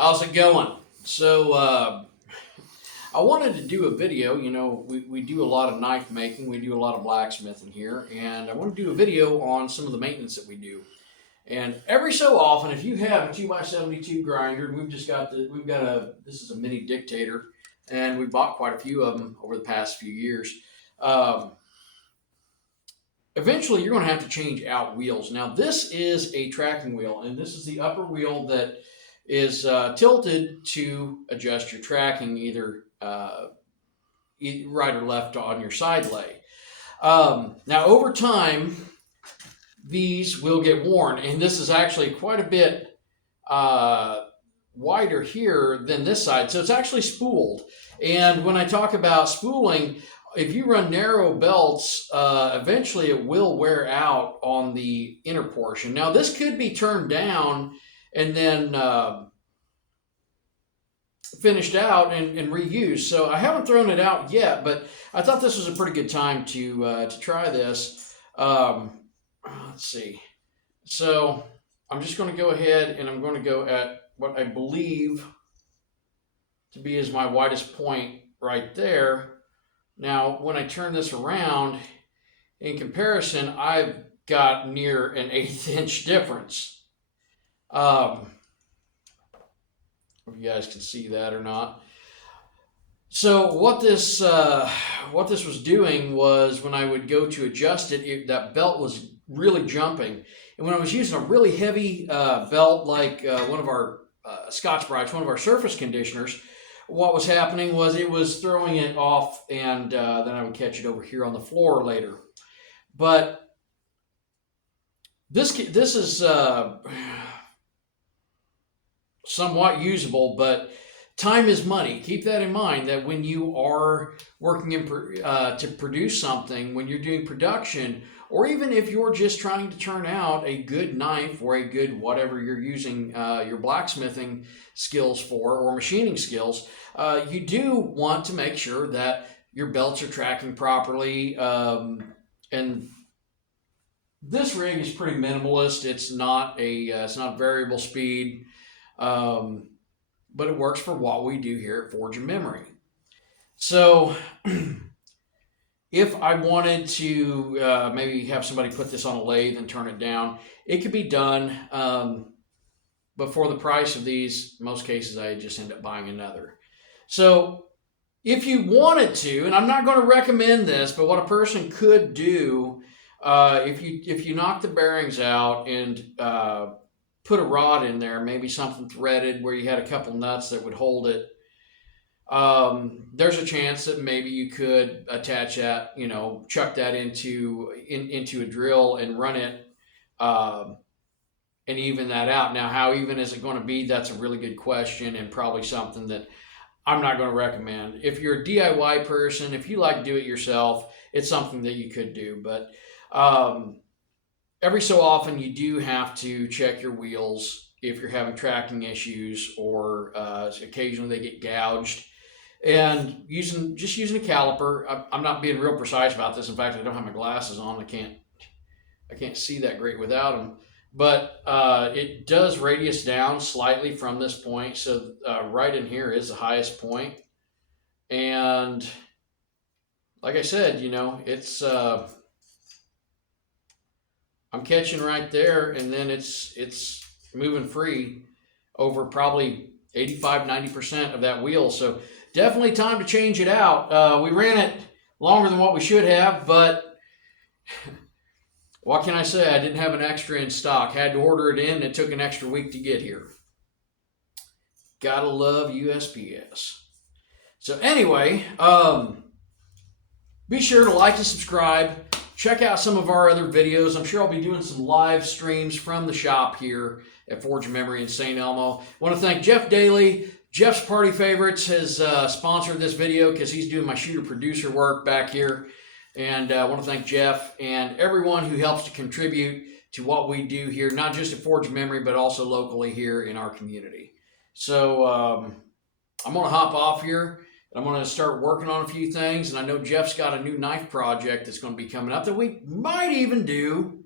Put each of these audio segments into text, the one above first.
How's it going? I wanted to do a video. We do a lot of knife making, we do a lot of blacksmithing here, and I want to do a video on some of the maintenance that we do. And every so often, if you have a 2x72 grinder, and this is a mini dictator, and we bought quite a few of them over the past few years. Um, Eventually, you're going to have to change out wheels. Now, this is a tracking wheel, and this is the upper wheel that is tilted to adjust your tracking, either right or left on your side lay. Now, over time, these will get worn, and this is actually quite a bit wider here than this side, so it's actually spooled. And when I talk about spooling, if you run narrow belts, eventually it will wear out on the inner portion. Now, this could be turned down and then finished out and reused. So I haven't thrown it out yet, but I thought this was a pretty good time to try this. Let's see. So I'm just going to go ahead and I'm going to go at what I believe to be as my widest point right there. Now, when I turn this around, in comparison, I've got near an 1/8 inch difference. If you guys can see that or not. So what this was doing was when I would go to adjust it, that belt was really jumping. And when I was using a really heavy belt like one of our Scotch-Brites, one of our surface conditioners, what was happening was it was throwing it off, and then I would catch it over here on the floor later. But this is somewhat usable, but time is money. Keep that in mind, that when you are working to produce something, when you're doing production, or even if you're just trying to turn out a good knife or a good whatever you're using your blacksmithing skills for, or machining skills, you do want to make sure that your belts are tracking properly. And this rig is pretty minimalist. It's not variable speed, but it works for what we do here at Forge and Memory. So if I wanted to maybe have somebody put this on a lathe and turn it down, it could be done. But for the price of these, most cases I just end up buying another. So if you wanted to, and I'm not going to recommend this, but what a person could do, if you knock the bearings out and put a rod in there, maybe something threaded where you had a couple nuts that would hold it, there's a chance that maybe you could attach that, chuck that into a drill and run it, and even that out. Now, how even is it going to be? That's a really good question, and probably something that I'm not going to recommend. If you're a DIY person, if you like to do it yourself, it's something that you could do. But every so often, you do have to check your wheels if you're having tracking issues, or occasionally they get gouged. And just using a caliper, I'm not being real precise about this. In fact, I don't have my glasses on. I can't see that great without them. But it does radius down slightly from this point. So right in here is the highest point. And like I said, it's I'm catching right there, and then it's moving free over probably 85-90% of that wheel. So definitely time to change it out. We ran it longer than what we should have, but what can I say? I didn't have an extra in stock. Had to order it in, and it took an extra week to get here. Gotta love USPS. So anyway, be sure to like and subscribe. Check out some of our other videos. I'm sure I'll be doing some live streams from the shop here at Forge and Memory in St. Elmo. I want to thank Jeff Daly. Jeff's Party Favorites has sponsored this video because he's doing my shooter producer work back here. And I want to thank Jeff and everyone who helps to contribute to what we do here, not just at Forge and Memory, but also locally here in our community. So I'm going to hop off here. I'm going to start working on a few things, and I know Jeff's got a new knife project that's going to be coming up that we might even do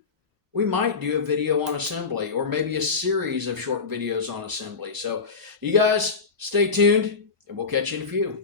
we might do a video on assembly, or maybe a series of short videos on assembly. So you guys stay tuned, and we'll catch you in a few.